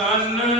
ਸਨ